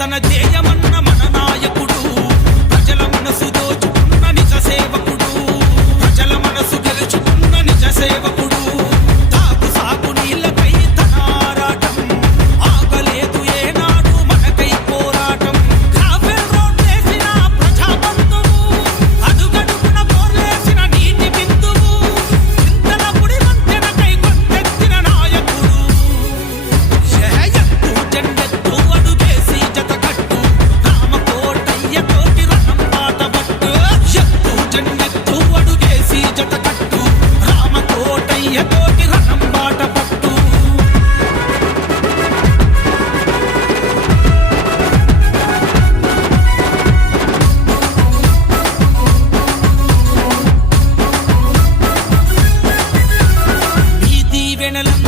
తన జేయమన్న మన నాయకుడు. ప్రజల మనసు దోచుకున్న నిజ సేవకుడు. la